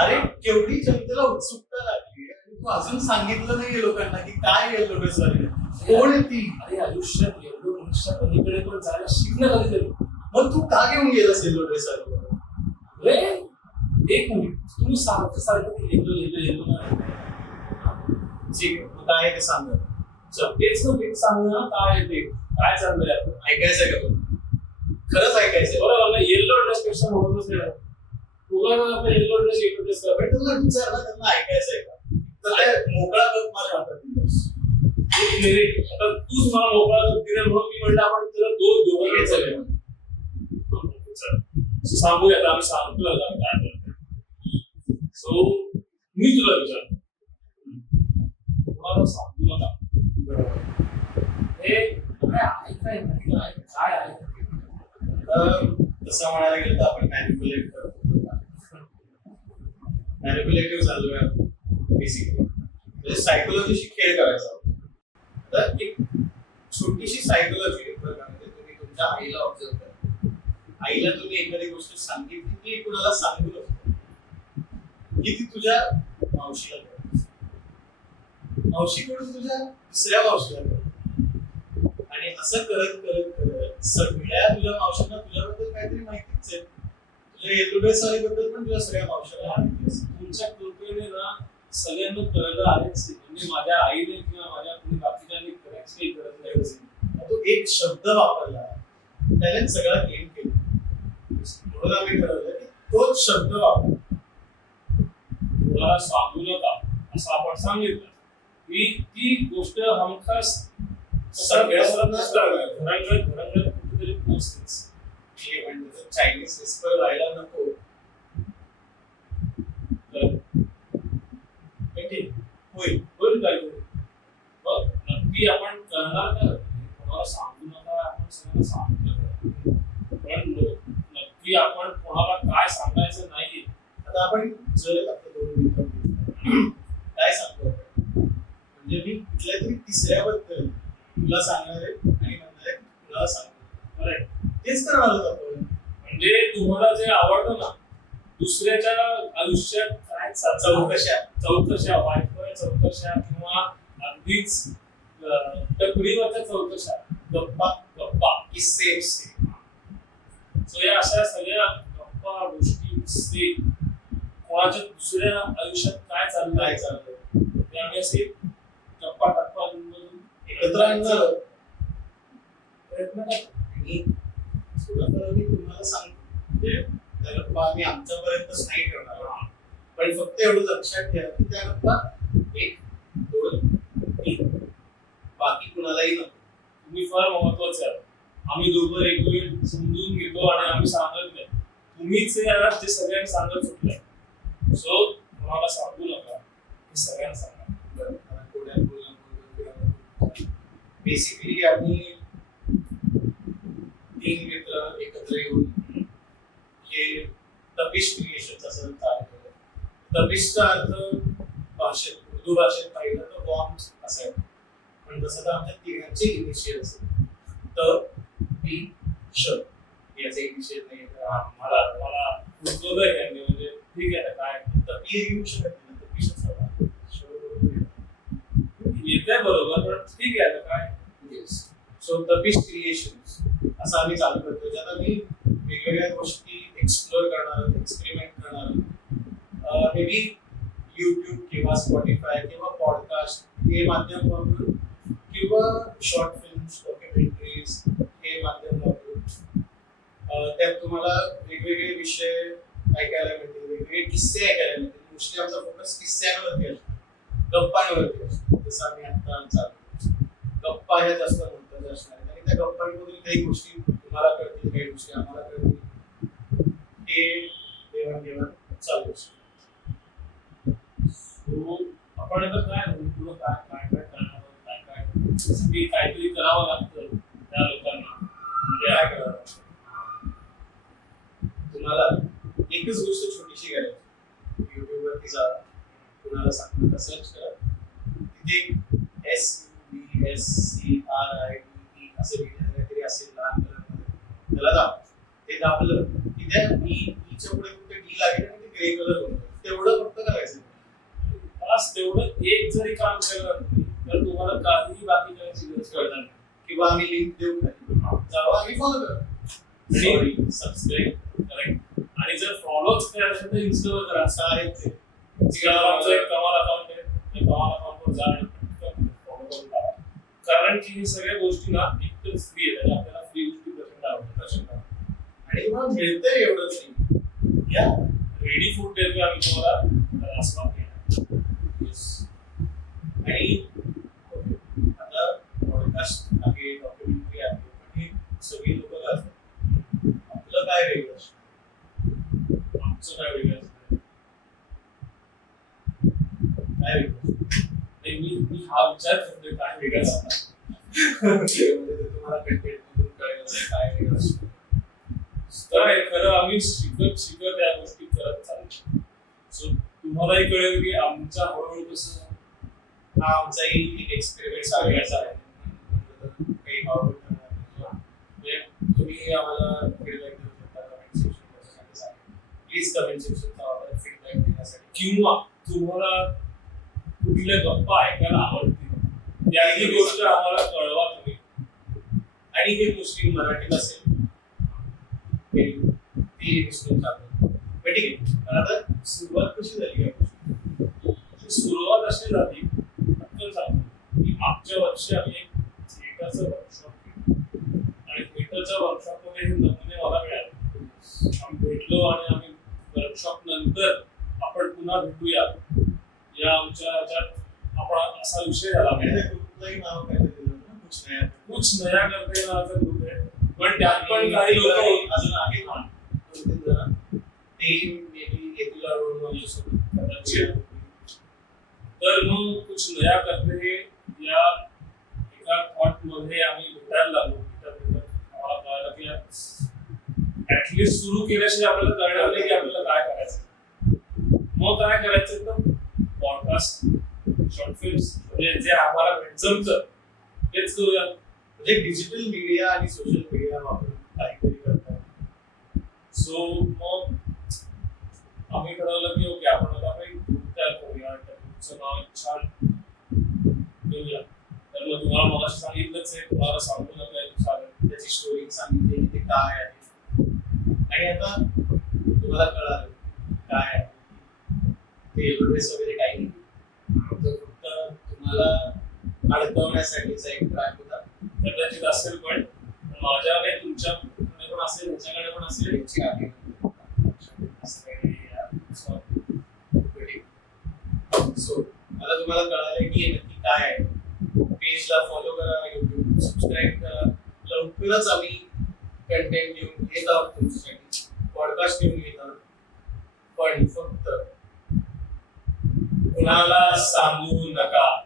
अरे केवढी जनतेला उत्सुकता लागली आणि तू अजून सांगितलं नाहीये लोकांना की काय येलो वाली कोण ती? अरे आयुष्यात एवढं मनुष्या पलीकडे पण जायला शिकणं कधीतरी मग तू का घेऊन गेलास येलो ड्रेस अरे एक मिनिट. तुम्ही सारखं सारखं येलो येलो ठीक आहे काय ते सांग जरा. चल, तेच ना तेच सांग ना. काय ते? काय चाललंय? ऐकायचंय का खरंच ऐकायचंय. बरं मला येलो ड्रेस पेक्षा महत्वच नाही तुला आपला येलो ड्रेस पण तुला विचार त्यांना ऐकायचं आहे का? तर काय मोकळा गप माझ्या हातात मिनिट आता तूच मला मोकळा सुट्टी दे म्हणून मी म्हटलं आपण तुला दोन दोघं चालेल. सांगूया आता आम्ही सांगतो आता आम्ही काय करतो सो मी तुला विचारतो. तुम्हाला सांगू नका हे काय आहे काय नक्की आहे? तसं म्हणायला गेलं तर आपण मॅनिप्युलेट करतो मॅनिप्युलेटिव्ह झालोय बेसिकली म्हणजे सायकोलॉजीशी खेळ करायचा होता. तर एक छोटीशी सायकोलॉजी म्हणजे तुम्ही तुमच्या आईला ऑब्झर्व करा. आईला तुम्ही एखादी गोष्ट सांगितली की कुणाला सांगू नको. की ती तुझ्या मावशीला मावशीकडून तुझ्या दुसऱ्या मावशीला कळते. आणि असं करत करत करत सगळ्या तुझ्या मावशींना तुझ्याबद्दल काहीतरी माहितीच आहे. तुझ्या येलुडे बद्दल पण तुझ्या सगळ्या मावशीला. तुमच्या कृपेने ना सगळ्यांना कळलं आहेच म्हणजे माझ्या आईने किंवा माझ्या कुणी बाकीच्यांनी करायची काही गरज नाही तो एक शब्द वापरला. त्याने सगळा गेम केला. म्हणून आम्ही ठरवलं की तोच शब्द वापर. कोणाला सांगू नका असं आपण सांगितलं. की ती गोष्ट हमखास सगळ्यांना. घरांगत घरांगत कुठेतरी पोहोचतेच. चायनीज विस्पर व्हायला नको तर हे ठीक होईल होईल काहीतरी मग नक्की आपण करणार का कोणाला सांगू नका आपण सगळ्यांना सांगितलं पण लो- नक्की आपण कोणाला काय सांगायचं नाही. आता आपण. काय सांगतो? म्हणजे मी कुठल्या तरी तिसऱ्याबद्दल तुला सांगणार आहे आणि म्हणणार आहे की तुला सांगणार करेक्ट तेच करणार आहोत आपण. म्हणजे तुम्हाला जे आवडतं ना दुसऱ्याच्या आयुष्यात काय चौकशा चौकशा वायफळ चौकशा किंवा अगदीच अं, टपरीवरच्या चौकशा गप्पा गप्पा. किस्से सो या अशा सगळ्या गप्पा गोष्टी किस्से कोणाच्या दुसऱ्या आयुष्यात काय चाललंय काय चाललंय? ते आम्ही असे गप्पा टप्पा एकत्र आणणार प्रयत्न करतो. आम्ही तुम्हाला सांगतो म्हणजे त्या गप्पा आम्ही आमच्यापर्यंतच नाही ठेवणार आहोत. पण फक्त एवढं लक्षात ठेवा की त्या गप्पा एक दोन तीन. बाकी कुणालाही नको. तुम्ही फार महत्त्वाचे आहात. आम्ही दोघं एकमेक समजून घेतो आणि आम्ही सांगत नाही तुम्हीच हे जे सगळ्यांना सांगत सुटलंय. सो तुम्हाला सांगू नका हे सगळ्यांना सांगा. बेसिकली आम्ही तीन मित्र एकत्र येऊन हे तपिश क्रिएशनचा असं चालू केलं. तपिशचा अर्थ भाषेत उर्दू भाषेत पाहिलं तर बॉम्ब असं आहे पण तसं तर आमच्या तिघांचे असेल तर पी श याचे विषय नाही. मला मला उद्योगही म्हणजे ठीक आहे ना काय तपी येऊ शकत नाही ना बरोबर. बरोबर पण ठीक आहे आता काय. सो तपिश क्रिएशन असं आम्ही चालू करतो ज्यांना मी वेगवेगळ्या गोष्टी एक्सप्लोअर करणार एक्सपेरिमेंट करणार मे बी यूट्यूब किंवा स्पॉटीफाय किंवा पॉडकास्ट हे माध्यम वापरून किंवा शॉर्ट फिल्म्स डॉक्युमेंटरीज हे माध्यम वापरून त्यात तुम्हाला वेगवेगळे विषय ऐकायला मिळतील वेगवेगळे किस्से ऐकायला मिळतील. मोस्टली आमचा फोकस किस्स्यांवरती असतो गप्पांवरती असतो. जसं आम्ही आता चालू गप्पा ह्या जास्त महत्त्वाच्या असणार आणि त्या गप्पांमधून काही गोष्टी तुम्हाला कळतील काही गोष्टी आम्हाला कळतील. हे देवाणघेवाण चालू असतो. आपण आता काय पुढं काय काय काय करणार काय काय? काहीतरी करावं लागतं त्या लोकांना म्हणजे काय करावं तुम्हाला एकच गोष्ट छोटीशी करायची युट्यूब वरती जा कुणाला सांगू सर्च करा तिथे S B S C R I D E असे लिहिलेलं काहीतरी असेल लहान कलरमध्ये त्याला दाब ते दाबलं की त्या ई ईच्या पुढे कुठे डी रेग्युलर होतं. तेवढं फक्त करायचं. बस तेवढं एक जरी काम केलं तर तुम्हाला काहीही बाकी करायची गरज पडणार नाही. किंवा आम्ही लिंक देऊ खाली जावा. आणि फॉलो करा. आणि सबस्क्राईब करेक्ट आणि जर फॉलोच करायचं असेल तर इन्स्टावर करा. आहे ते. इंस्टाग्रामचं एक कमाल अकाउंट आहे. त्या कमाल अकाउंटवर जा आणि पटकन follow करून टाका. कारण की हे सगळ्या गोष्टी ना एकदम फ्री आणि आपल्याला फ्री आणि तुम्हाला मिळतंय एवढंच नाही. या रेडी फूड देतो आम्ही तुम्हाला तर आस्वाद घेणार आणि आता पॉडकास्ट आहे डॉक्युमेंटरी आहे. पण हे सगळी लोक घालतात आपलं काय वेगळं असतं? आमचं काय वेगळं असतं काय वेगळं मी मी हा विचार करतोय काय वेगळं असणार? म्हणजे तुम्हाला कंटेंट मधून कळेल खरं आम्ही शिकत शिकत या गोष्टी करत चाललो. सो तुम्हालाही कळेल की आमचा हळूहळू कसं हा आमचाही एक एक्सपेरिमेंट सांगायचा आहे. काही म्हणजे तुम्ही आम्हाला फीडबॅक देऊ शकता कमेंट सेक्शन प्लीज कमेंट सेक्शनचा वापर फीडबॅक देण्यासाठी किंवा तुम्हाला कुठल्या गप्पा ऐकायला आवडतील याही गोष्ट आम्हाला कळवा आणि हे मुस्लिम मराठीत असेल ते मुस्लिम चालू. ठीक आहे. पण आता सुरुवात कशी झाली या गोष्टी सुरुवात अशी झाली पटकन सांगतो की मागच्या वर्षी आम्ही एक थिएटरचं वर्कशॉप केलं. आणि थिएटरच्या वर्कशॉपमध्ये हे नमुने मला मिळाले. आम्ही भेटलो आणि आम्ही वर्कशॉप नंतर आपण पुन्हा भेटूया. या आमच्या ह्याच्यात आपण असा विषय झाला. आणि म्हणजे नाव काय दिलं ना कुछ नया करते नावाचा ग्रुप आहे पण त्यात पण काही लोक अजून आहेत ना दोन तीन जण ते मे बी येतील हळूहळू आमच्यासोबत कदाचित. तर मग कुछ नया करते या एका थॉटमध्ये आम्ही भेटायला लागलो. भेटत भेटत आम्हाला कळालं की ऍटलिस्ट सुरू केल्याशिवाय आपल्याला कळणार नाही की आपल्याला काय करायचं. मग काय करायचं तर पॉडकास्ट शॉर्ट फिल्म्स म्हणजे जे आम्हाला जमतं तेच करूया म्हणजे डिजिटल मीडिया आणि सोशल मीडिया वापरून काहीतरी करतात. सो मग आम्ही ठरवलं की ओके आपण आता काही ग्रुप तयार करूया. त्या ग्रुपचं नाव छान देऊया. तर मग तुम्हाला मला सांगितलंच आहे तुम्हाला सांगू नका चालेल त्याची स्टोरी सांगितली ते काय आहे? आणि आता तुम्हाला कळालं काय आहे. ते एवढेच वगैरे काही नाही. फक्त तुम्हाला अडकवण्यासाठीचा एक ट्रॅक कदाचित असेल पण माझ्याकडे तुमच्याकडे पण असेल ह्याच्याकडे पण असेल. सो आता तुम्हाला कळालं की नक्की काय आहे. पेजला फॉलो करा युट्यूब सबस्क्राईब करा. लवकरच आम्ही कंटेंट घेऊन घेत आहोत तुमच्यासाठी. पॉडकास्ट घेऊन घेत आहोत. पण फक्त कुणाला सांगू नका.